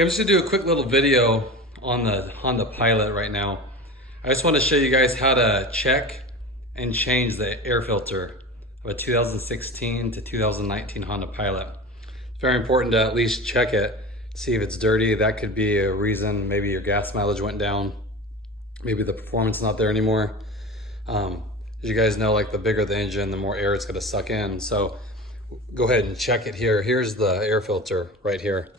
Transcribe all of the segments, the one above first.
Okay, I'm just gonna do a quick little video on the Honda Pilot right now. I just want to show you guys how to check and change the air filter of a 2016 to 2019 Honda Pilot. It's very important to at least check it, see if it's dirty. That could be a reason. Maybe your gas mileage went down. Maybe the performance is not there anymore. As you guys know, like the bigger the engine, the more air it's gonna suck in. So go ahead and check it here. Here's the air filter right here.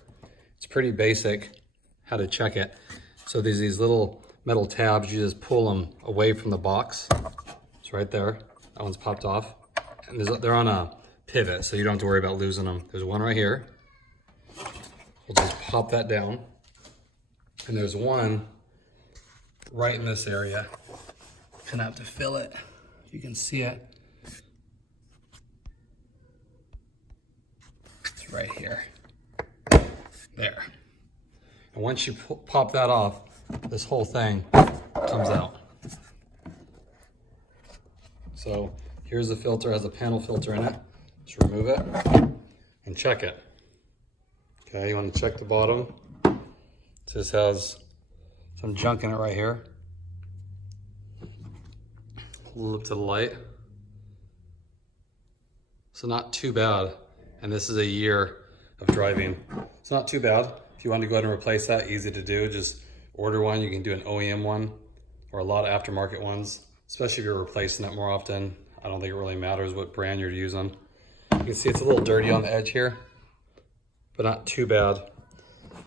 It's pretty basic how to check it. So there's these little metal tabs. You just pull them away from the box. It's right there. That one's popped off. And they're on a pivot, so you don't have to worry about losing them. There's one right here. We'll just pop that down. And there's one right in this area. Gonna have to fill it. You can see it. It's right here. There. And once you pop that off, this whole thing comes out. So here's the filter, has a panel filter in it. Just remove it and check it. Okay, you want to check the bottom. This has some junk in it right here. Pull it up to the light. So not too bad. And this is a year of driving. It's not too bad. If you want to go ahead and replace that, easy to do. Just order one. You can do an OEM one or a lot of aftermarket ones, especially if you're replacing it more often. I don't think it really matters what brand you're using. You can see it's a little dirty on the edge here, but not too bad.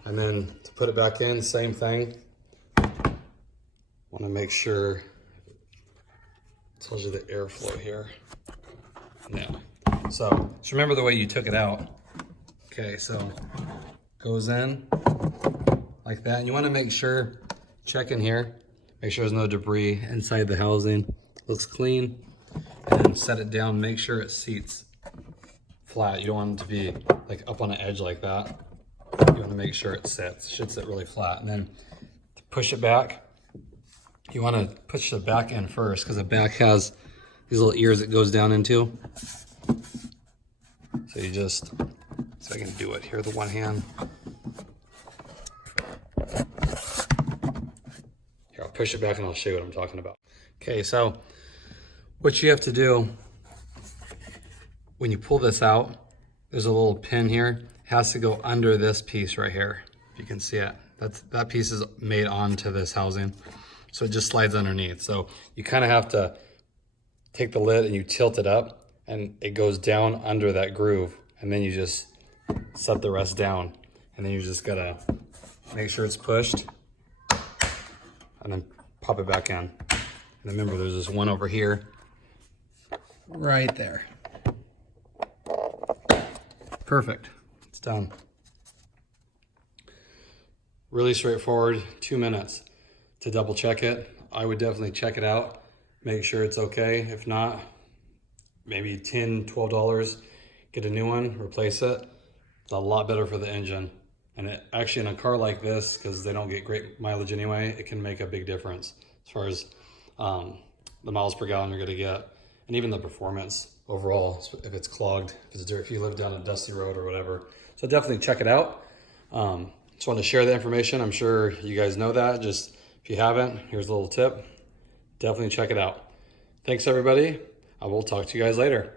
And then to put it back in, same thing. Want to make sure it tells you the airflow here. Yeah. So just remember the way you took it out. Okay, so goes in like that. And you want to make sure, check in here, make sure there's no debris inside the housing. Looks clean. And then set it down, make sure it seats flat. You don't want it to be like up on an edge like that. You want to make sure it sits. It should sit really flat. And then to push it back, you want to push the back end first because the back has these little ears it goes down into. So you just, so I can do it here with the one hand. Here, I'll push it back and I'll show you what I'm talking about. Okay, so what you have to do when you pull this out, there's a little pin here. It has to go under this piece right here. If you can see it, that piece is made onto this housing. So it just slides underneath. So you kind of have to take the lid and you tilt it up and it goes down under that groove. And then you just set the rest down. And then you just gotta make sure it's pushed and then pop it back in. And remember, there's this one over here, right there. Perfect, it's done. Really straightforward, 2 minutes to double check it. I would definitely check it out, make sure it's okay. If not, maybe $10, $12, get a new one, replace it. It's a lot better for the engine. And it actually, in a car like this, because they don't get great mileage anyway, it can make a big difference as far as the miles per gallon you're gonna get. And even the performance overall, if it's clogged, if it's dirt, if you live down a dusty road or whatever. So definitely check it out. Just wanted to share the information. I'm sure you guys know that. Just if you haven't, here's a little tip. Definitely check it out. Thanks everybody. I will talk to you guys later.